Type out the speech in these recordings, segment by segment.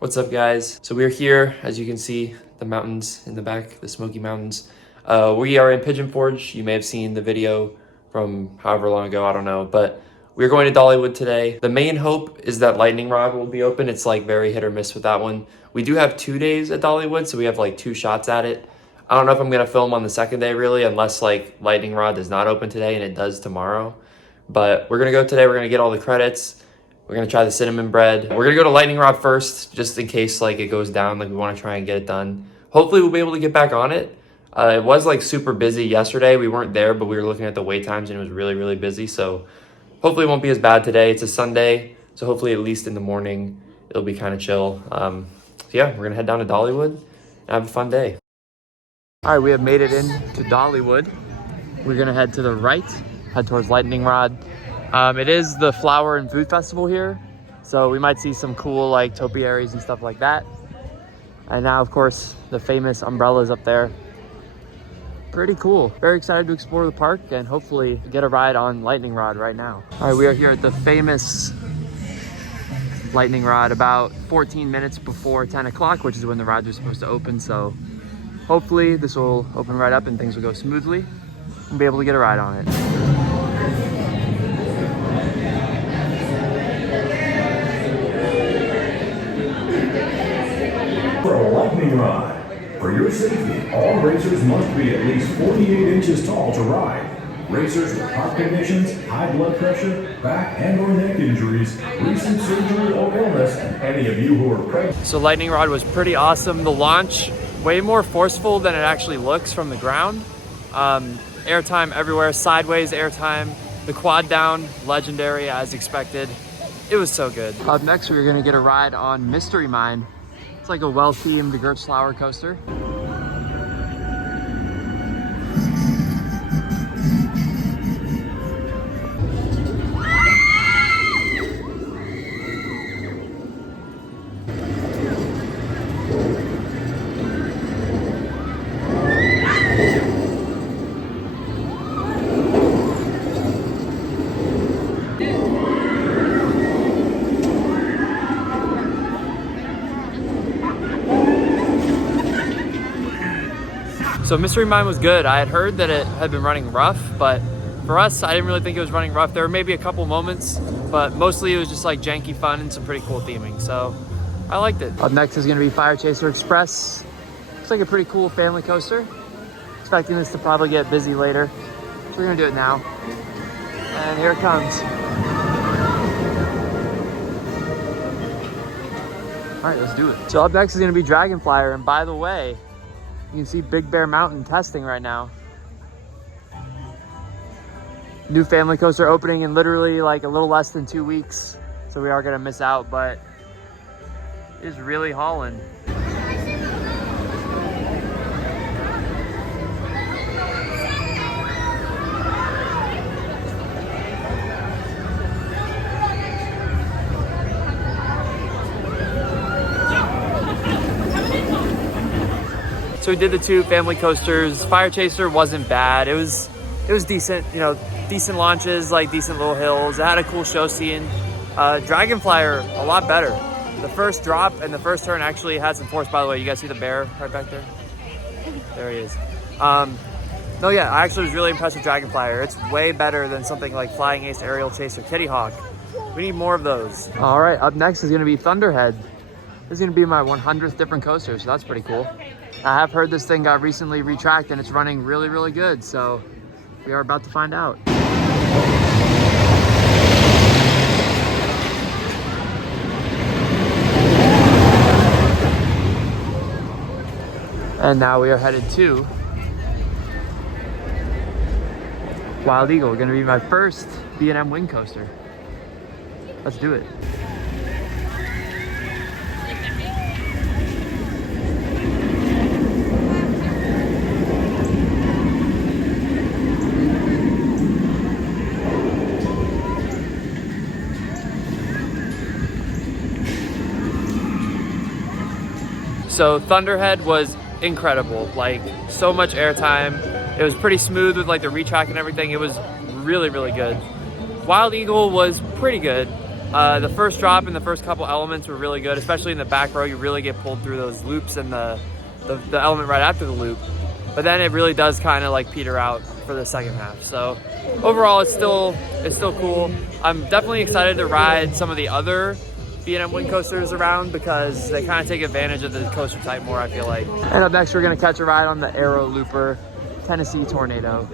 What's up, guys? So we're here, as you can see, the mountains in the back, the Smoky Mountains. We are in Pigeon Forge. You may have seen the video from however long ago, I don't know, but we're going to Dollywood today. The main hope is that Lightning Rod will be open. It's like very hit or miss with that one. We do have 2 days at Dollywood, so we have like 2 shots at it. I don't know if I'm gonna film on the second day really, unless like Lightning Rod does not open today and it does tomorrow. But we're gonna go today, we're gonna get all the credits. We're gonna try the cinnamon bread. We're gonna go to Lightning Rod first, just in case like it goes down, like we wanna try and get it done. Hopefully we'll be able to get back on it. It was like super busy yesterday. We weren't there, but we were looking at the wait times and it was really, really busy. So hopefully it won't be as bad today. It's a Sunday, so hopefully at least in the morning, it'll be kind of chill. So yeah, we're gonna head down to Dollywood and have a fun day. All right, we have made it into Dollywood. We're gonna head to the right, head towards Lightning Rod. It is the Flower and Food Festival here, so we might see some cool like topiaries and stuff like that. And now, of course, the famous umbrellas up there. Pretty cool. Very excited to explore the park and hopefully get a ride on Lightning Rod right now. All right, we are here at the famous Lightning Rod about 14 minutes before 10 o'clock, which is when the rides are supposed to open. So hopefully this will open right up and things will go smoothly and be able to get a ride on it. For a Lightning Rod. For your safety, all racers must be at least 48 inches tall to ride. Racers with heart conditions, high blood pressure, back and or neck injuries, recent surgery or illness, and any of you who are pregnant. So Lightning Rod was pretty awesome. The launch, way more forceful than it actually looks from the ground. Airtime everywhere, sideways airtime. The quad down, legendary as expected. It was so good. Up next, we're gonna get a ride on Mystery Mine. It's like a well-themed Gertzlauer coaster. So Mystery Mine was good. I had heard that it had been running rough, but for us, I didn't really think it was running rough. There were maybe a couple moments, but mostly it was just like janky fun and some pretty cool theming. So I liked it. Up next is gonna be Fire Chaser Express. Looks like a pretty cool family coaster. Expecting this to probably get busy later. So we're gonna do it now. And here it comes. All right, let's do it. So up next is gonna be Dragonflyer. And by the way, you can see Big Bear Mountain testing right now. New family coaster opening in literally like a little less than 2 weeks. So we are gonna miss out, but it's really hauling. So we did the 2 family coasters. Fire Chaser wasn't bad. It was decent, you know, decent launches, like decent little hills. It had a cool show scene. Dragonflyer, a lot better. The first drop and the first turn actually had some force. By the way, you guys see the bear right back there? There he is. No, yeah, I actually was really impressed with Dragonflyer. It's way better than something like Flying Ace, Aerial Chase, or Kitty Hawk. We need more of those. All right, up next is gonna be Thunderhead. This is gonna be my 100th different coaster, so that's pretty cool. I have heard this thing got recently retracked and it's running really, really good. So we are about to find out. And now we are headed to Wild Eagle. Gonna be my first B&M wing coaster. Let's do it. So Thunderhead was incredible, like so much airtime. It was pretty smooth with like the retrack and everything. It was really, really good. Wild Eagle was pretty good. The first drop and the first couple elements were really good, especially in the back row. You really get pulled through those loops and the element right after the loop. But then it really does kind of like peter out for the second half. So overall, it's still cool. I'm definitely excited to ride some of the other B&M wind coasters around because they kind of take advantage of the coaster type more, I feel like. And up next, we're gonna catch a ride on the Aero Looper Tennessee Tornado.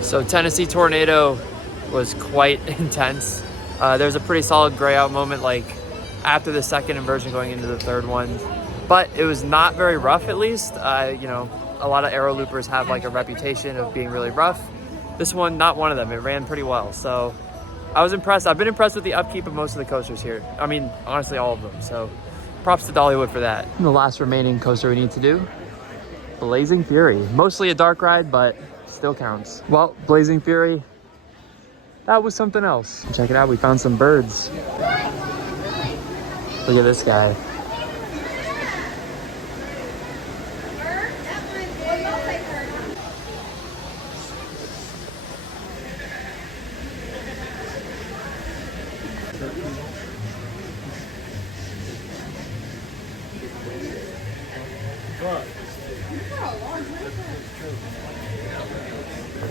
So Tennessee Tornado was quite intense. There's a pretty solid gray out moment like after the second inversion going into the third one, but it was not very rough at least. You know, a lot of aero loopers have like a reputation of being really rough. This one, not one of them. It ran pretty well. So I was impressed. I've been impressed with the upkeep of most of the coasters here. I mean, honestly, all of them. So props to Dollywood for that. And the last remaining coaster we need to do, Blazing Fury. Mostly a dark ride, but still counts. Well, Blazing Fury, that was something else. Check it out, we found some birds. Look at this guy.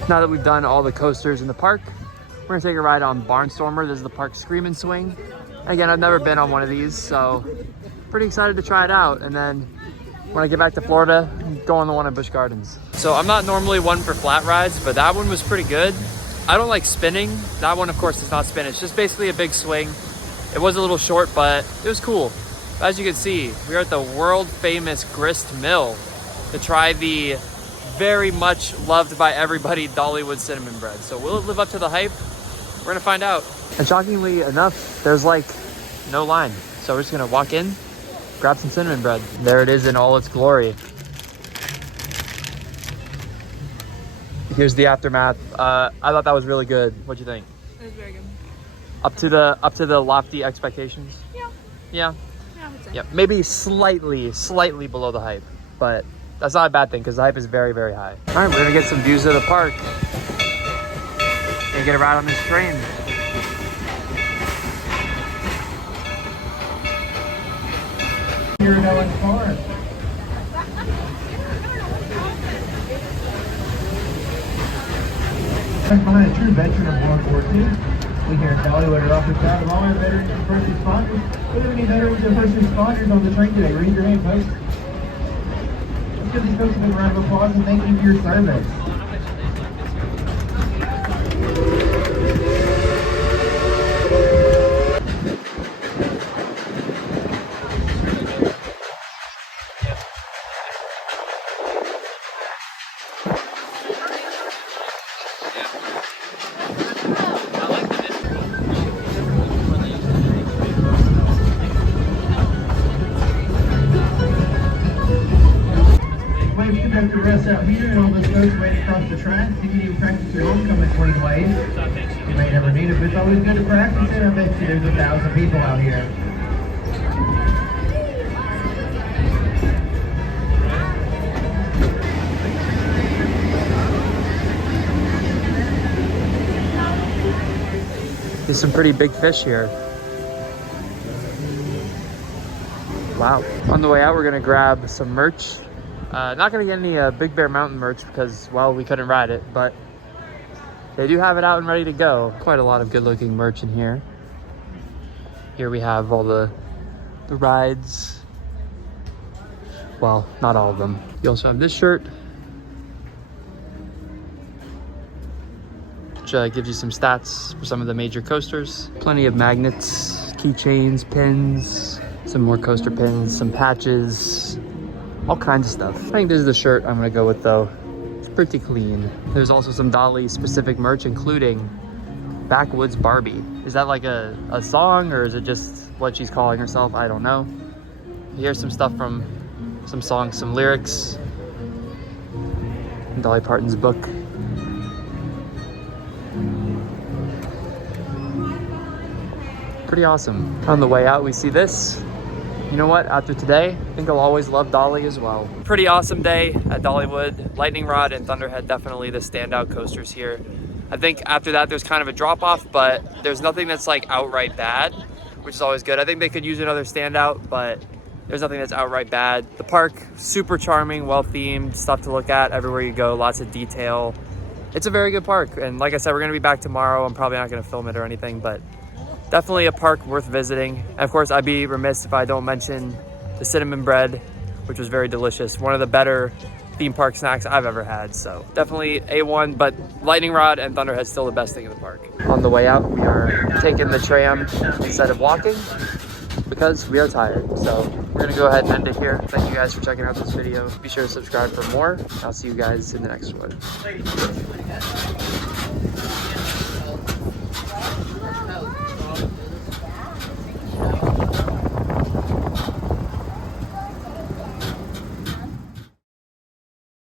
Now that we've done all the coasters in the park, we're gonna take a ride on Barnstormer. This is the park Scream and Swing. Again, I've never been on one of these, so pretty excited to try it out. And then when I get back to Florida, go on the one at Busch Gardens. So I'm not normally one for flat rides, but that one was pretty good. I don't like spinning. That one, of course, does not spin. It's just basically a big swing. It was a little short, but it was cool. As you can see, we're at the world famous Grist Mill to try the very much loved by everybody Dollywood cinnamon bread. So will it live up to the hype? We're gonna find out. And shockingly enough, there's like no line. So we're just gonna walk in, grab some cinnamon bread. There it is in all its glory. Here's the aftermath. I thought that was really good. What'd you think? It was very good. Up to the lofty expectations? Yeah. Yeah. Yeah, I would say. Yeah. Maybe slightly below the hype, but that's not a bad thing because the hype is very, very high. All right, we're gonna get some views of the park. Gonna get a ride on this train. Here at Ellen Farm. Behind a true veteran of World War II, we here at Dollywood are awfully proud of all our veterans and first responders. Do we have any veterans and first responders on the train today? Raise your hand, folks. Let's give these folks a big round of applause and thank you for your service. Have to rest out here and all those folks waiting across the track. You can even practice your homecoming clean ways. You may never need it, but it's always good to practice it. I bet you there's 1,000 people out here. There's some pretty big fish here. Wow. On the way out, we're gonna grab some merch. Not gonna get any Big Bear Mountain merch because, well, we couldn't ride it, but they do have it out and ready to go. Quite a lot of good looking merch in here. Here we have all the rides. Well, not all of them. You also have this shirt, which gives you some stats for some of the major coasters. Plenty of magnets, keychains, pins, some more coaster pins, some patches, all kinds of stuff. I think this is the shirt I'm gonna go with though. It's pretty clean. There's also some Dolly specific merch, including Backwoods Barbie. Is that like a song or is it just what she's calling herself? I don't know. Here's some stuff from some songs, some lyrics. Dolly Parton's book. Pretty awesome. On the way out, we see this. you know what? After today, I think I'll always love Dolly as well. Pretty awesome day at Dollywood. Lightning Rod and Thunderhead, definitely the standout coasters here. I think after that, there's kind of a drop off, but there's nothing that's like outright bad, which is always good. I think they could use another standout, but there's nothing that's outright bad. The park, super charming, well themed, stuff to look at everywhere you go, lots of detail. It's a very good park. And like I said, we're gonna be back tomorrow. I'm probably not gonna film it or anything, but definitely a park worth visiting. And of course, I'd be remiss if I don't mention the cinnamon bread, which was very delicious. One of the better theme park snacks I've ever had. So definitely A1, but Lightning Rod and Thunderhead's still the best thing in the park. On the way out, we are taking the tram instead of walking because we are tired. So we're gonna go ahead and end it here. Thank you guys for checking out this video. Be sure to subscribe for more. I'll see you guys in the next one.